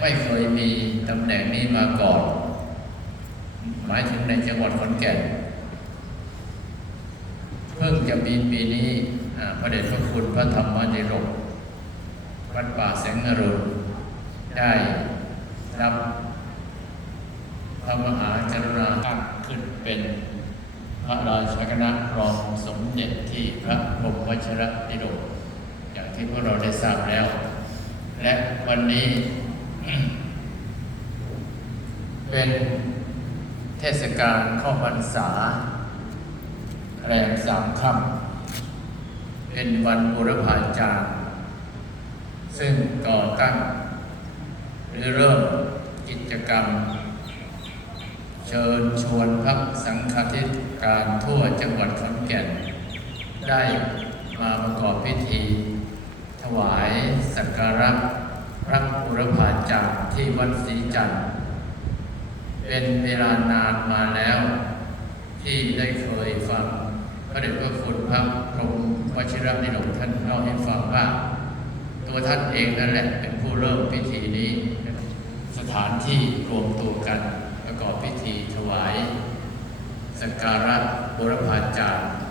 ไม่เคยมีตำแหน่งนี้มาก่อน หมายถึงในจังหวัดขอนแก่น เพิ่งจะมีปีนี้พระเดชพระคุณพระธรรมดิโรกวัดป่าแสงอรุณได้รับพระมหากรุณาตั้งขึ้นเป็นพระราชคณะรองสมเด็จที่พระบรมวชิรดิโรกอย่างที่พวกเราได้ทราบแล้ว และวันนี้ เป็นเทศกาลเข้าพรรษา แรมสามค่ำเป็นวันบุรพาจารย์ซึ่งก่อตั้ง หรือเริ่มกิจกรรม เชิญชวนพักสังฆทิศการทั่วจังหวัดขอนแก่น ได้มาประกอบพิธี ถวายสักการะพระบุรพาจารย์ที่วัดศรีจันทร์ เป็นเวลานานมาแล้ว ที่ได้เคยฟังพระเดชพระคุณพระพรหมวชิรนิโรธท่านเล่าให้ฟังว่า ตัวท่านเองนั่นแหละเป็นผู้เริ่มพิธีนี้ สถานที่รวมตัวกันประกอบพิธีถวายสักการะบุรพาจารย์